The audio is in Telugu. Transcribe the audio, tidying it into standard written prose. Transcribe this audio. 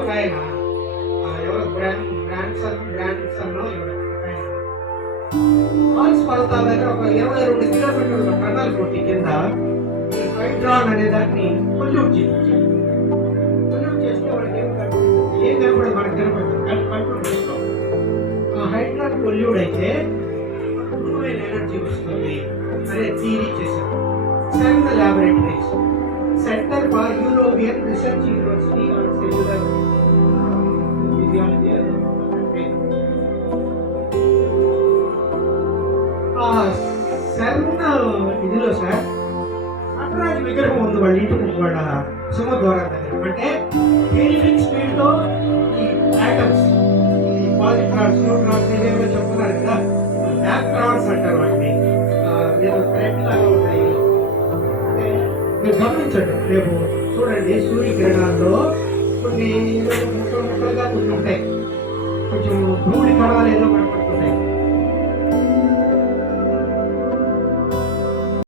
ఒకాయన ఎవరో గ్రాండ్ సన్ ఎవరో ఒకాయన ఆల్స్ పర్వతాల దగ్గర ఒక 22 కిలోమీటర్ల టన్నల్ కొట్టి కింద హైడ్రాన్ అనే దాన్ని పొల్యూట్ చేయించాడు. పొల్యూట్ చేస్తే వాడికి ఏం కనపడదు, మనకు కనపడదు, కంట్రోల్ చేసుకోవాలి. ఆ హైడ్రాన్ పొల్యూట్ అయితే అద్భుతమైన ఎనర్జీ వస్తుంది అనే థియరీ చేశారు. Seven laboratories centre for European research university on cellular physiology అని ఇదిలో సార్ నటరాజ విగ్రహం ఉంది వాళ్ళ ఇంటి వాళ్ళ సింహద్వారం దగ్గర. అంటే ఎలిఫిక్ స్పీడ్ తో ఈ ఆటమ్స్, ఈ పాజిట్రాన్స్, న్యూట్రాన్స్ ఏదేమో చెప్తున్నారు కదా, ఎలక్ట్రాన్స్ అంటారు వాటిని, కరెంట్ లాగా ఉంటాయి. అంటే మీరు గమనించండి, రేపు చూడండి సూర్యకిరణాల్లో కొన్ని ముక్కలుగా కొన్ని ఉంటాయి, కొంచెం ధూళి కణాలు ఏదో మనకు